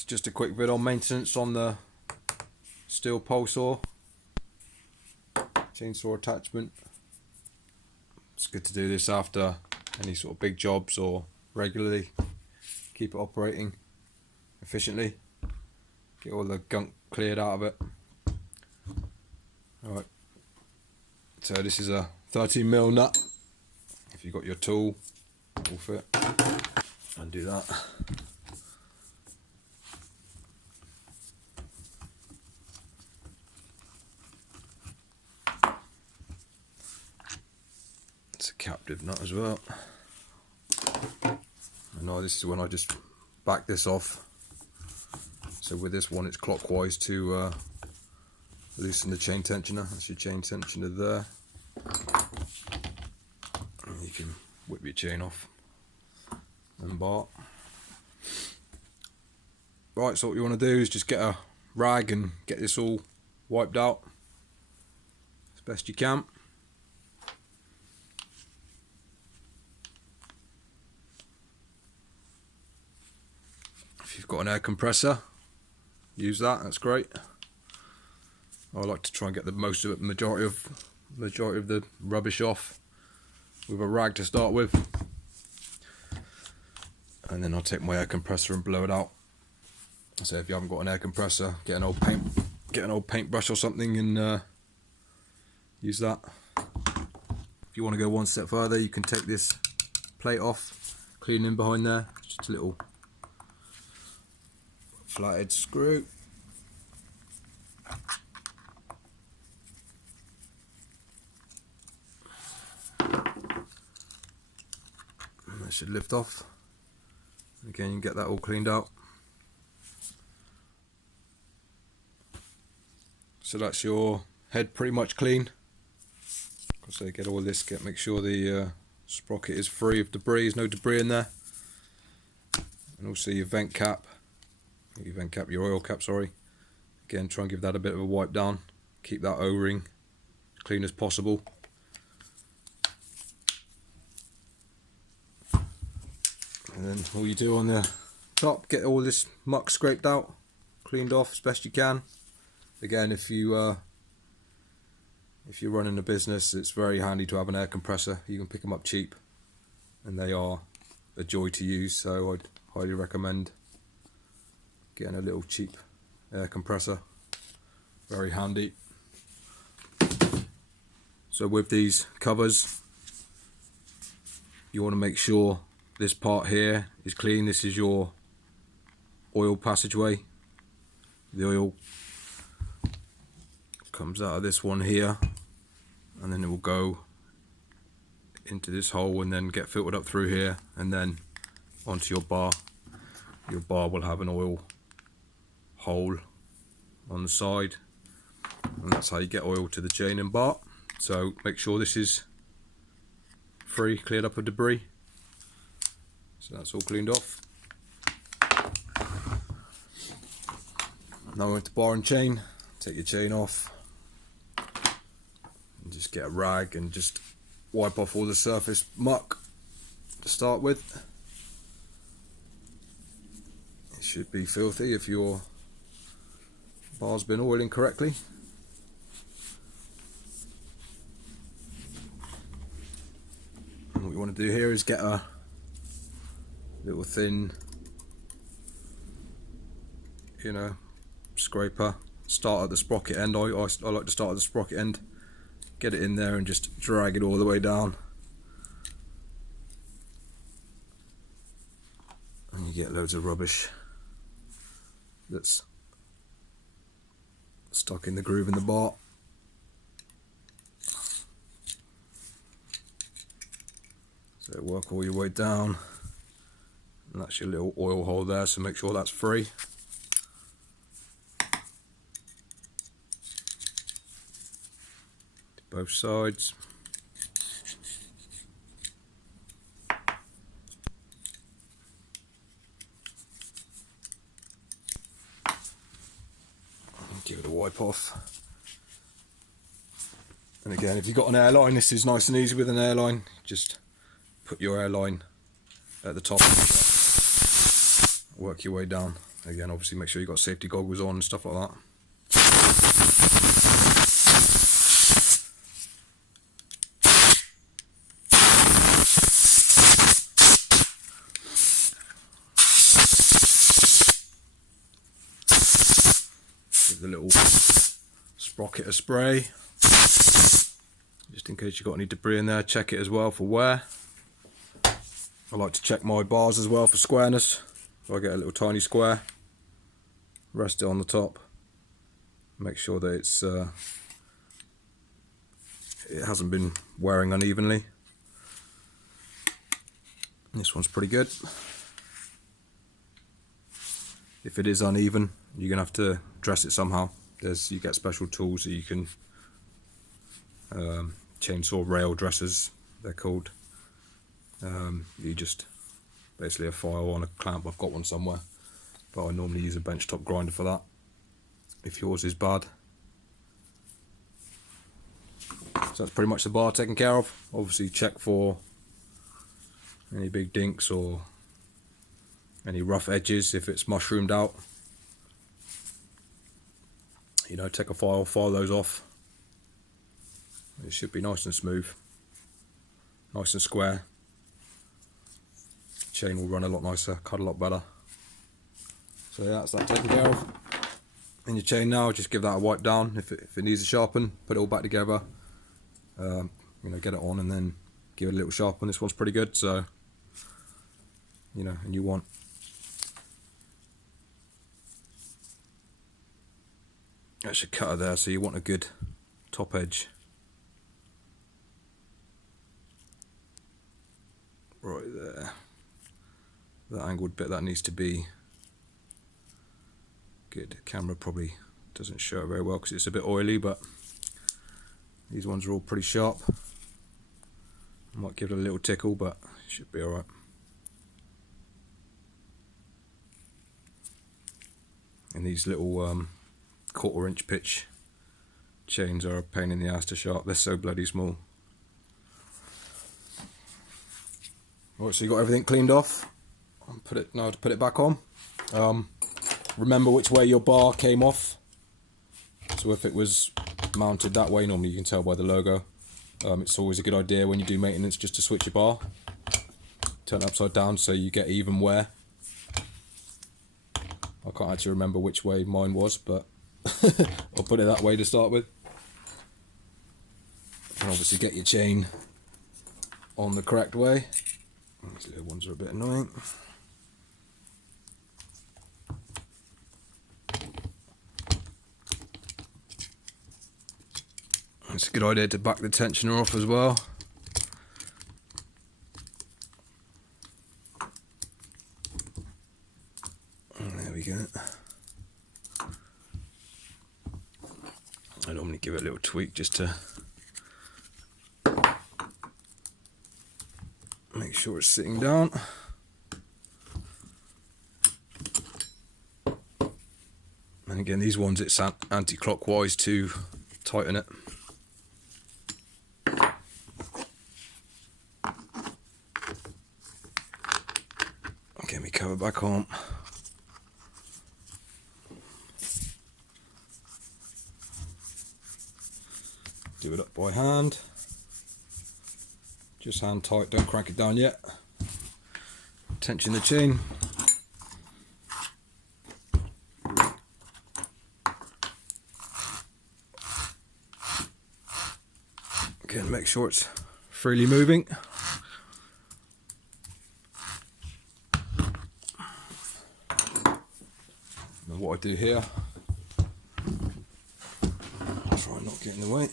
It's just a quick vid on maintenance on the STIHL pole saw, chainsaw attachment. It's good to do this after any sort of big jobs or regularly. Keep it operating efficiently. Get all the gunk cleared out of it. Alright, so this is a 13mm nut. If you've got your tool, it will fit. Undo that. It's a captive nut as well. I know this is when I just back this off. So with this one, it's clockwise to loosen the chain tensioner. That's your chain tensioner there. And you can whip your chain off and bar. Right, so what you want to do is just get a rag and get this all wiped out as best you can. If you've got an air compressor, use that, that's great. I like to try and get the most of it, majority of the rubbish off with a rag to start with, and then I'll take my air compressor and blow it out. So if you haven't got an air compressor, get an old paintbrush or something and use that. If you want to go one step further, you can take this plate off, clean in behind there, just a little flathead screw. And that should lift off. Again, you can get that all cleaned out. So that's your head pretty much clean. So get all this, make sure the sprocket is free of debris, there's no debris in there. And also your vent cap. Your oil cap, sorry. Again, try and give that a bit of a wipe down. Keep that O-ring as clean as possible. And then all you do on the top, get all this muck scraped out, cleaned off as best you can. Again, if you're running a business, it's very handy to have an air compressor. You can pick them up cheap, and they are a joy to use. So I'd highly recommend getting a little cheap air compressor, very handy. So with these covers, you want to make sure this part here is clean. This is your oil passageway. The oil comes out of this one here, and then it will go into this hole and then get filtered up through here and then onto your bar. Your bar will have an oil hole on the side, and that's how you get oil to the chain and bar. So make sure this is free, cleared up of debris. So that's all cleaned off. Now we're into bar and chain. Take your chain off and just get a rag and just wipe off all the surface muck to start with. It should be filthy if your bar's been oiling correctly. And what you want to do here is get a little thin, scraper. Start at the sprocket end. I like to start at the sprocket end, get it in there and just drag it all the way down, and you get loads of rubbish that's stuck in the groove in the bar. So work all your way down, and that's your little oil hole there, so make sure that's free. Both sides. Give it a wipe off. And again, if you've got an airline, this is nice and easy with an airline. Just put your airline at the top, work your way down. Again, obviously make sure you've got safety goggles on and stuff like that. Give the little sprocket a spray, just in case you've got any debris in there. Check it as well for wear. I like to check my bars as well for squareness. So I get a little tiny square, rest it on the top, make sure that it hasn't been wearing unevenly. This one's pretty good. If it is uneven, you're gonna have to dress it somehow. You get special tools that you can chainsaw rail dressers, they're called. You just basically a file on a clamp. I've got one somewhere, but I normally use a benchtop grinder for that if yours is bad. So that's pretty much the bar taken care of. Obviously check for any big dinks or any rough edges if it's mushroomed out. You know, take a file those off. It should be nice and smooth, nice and square. Chain will run a lot nicer, cut a lot better. So yeah, that's that taken care of. In your chain now, just give that a wipe down. If it needs a sharpen, put it all back together. You know, get it on and then give it a little sharpen. This one's pretty good, so you know, and you want that's your cutter there, so you want a good top edge. Right there. That angled bit, that needs to be good. Camera probably doesn't show it very well because it's a bit oily, but these ones are all pretty sharp. I might give it a little tickle, but it should be alright. And these little 1/4 inch pitch chains are a pain in the ass to sharp. They're so bloody small. Right, so you got everything cleaned off. Now to put it back on. Remember which way your bar came off. So if it was mounted that way, normally you can tell by the logo. It's always a good idea when you do maintenance just to switch your bar. Turn it upside down so you get even wear. I can't actually remember which way mine was, but I'll put it that way to start with. And obviously get your chain on the correct way. These little ones are a bit annoying. It's a good idea to back the tensioner off as well. And there we go. I normally give it a little tweak just to make sure it's sitting down. And again, these ones, it's anti-clockwise to tighten it. Get me cover back on. Do it up by hand. Just hand tight, don't crank it down yet. Tension the chain. Again, make sure it's freely moving. And what I do here, I'll try and not get in the way,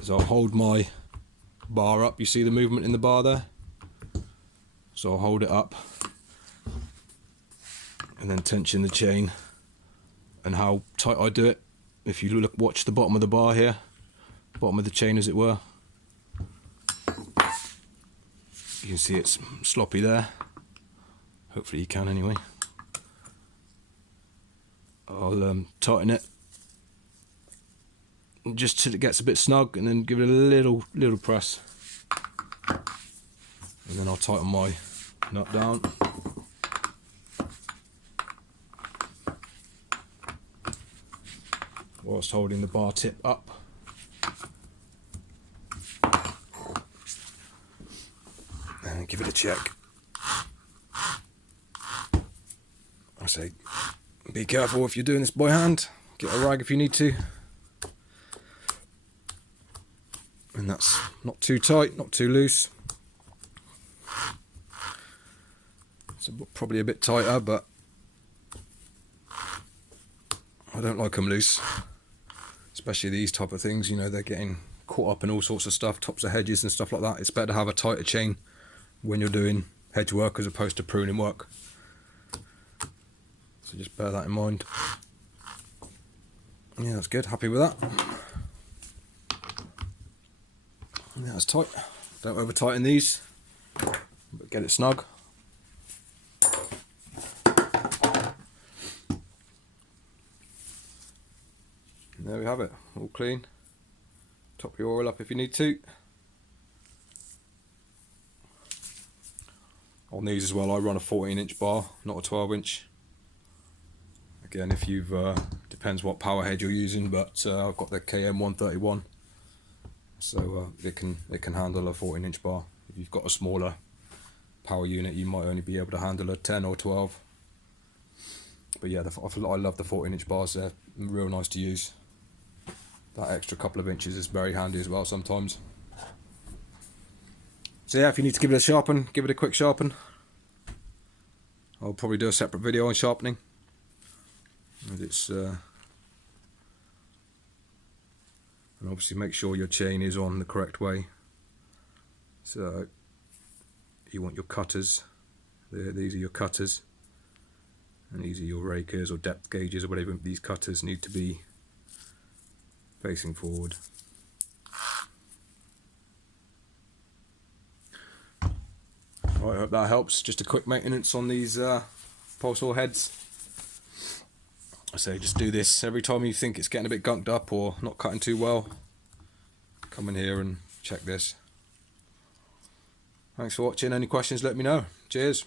is I'll hold my bar up. You see the movement in the bar there? So I'll hold it up and then tension the chain. And how tight I do it, if you watch the bottom of the bar here, bottom of the chain as it were, you can see it's sloppy there. Hopefully you can anyway. I'll tighten it just till it gets a bit snug, and then give it a little press, and then I'll tighten my nut down. whilst holding the bar tip up. And give it a check. I say, be careful if you're doing this by hand. Get a rag if you need to. And that's not too tight, not too loose. It's probably a bit tighter, but I don't like them loose. Especially these type of things, you know, they're getting caught up in all sorts of stuff, tops of hedges and stuff like that. It's better to have a tighter chain when you're doing hedge work as opposed to pruning work. So just bear that in mind. Yeah, that's good. Happy with that. Yeah, that's tight. Don't over tighten these, but get it snug. And there we have it, all clean. Top your oil up if you need to. On these as well, I run a 14-inch bar, not a 12-inch. Again, if you've depends what power head you're using, but I've got the KM131, so it can handle a 14-inch bar. If you've got a smaller power unit, you might only be able to handle a 10 or 12. But yeah, I love the 14-inch bars. They're real nice to use. That extra couple of inches is very handy as well sometimes. So yeah, if you need to give it a sharpen, give it a quick sharpen. I'll probably do a separate video on sharpening. And it's and obviously make sure your chain is on the correct way. So you want your cutters. These are your cutters, and these are your rakers or depth gauges or whatever. These cutters need to be facing forward. Right, I hope that helps. Just a quick maintenance on these pole saw heads. I say just do this every time you think it's getting a bit gunked up or not cutting too well. Come in here and check this. Thanks for watching. Any questions, let me know. Cheers.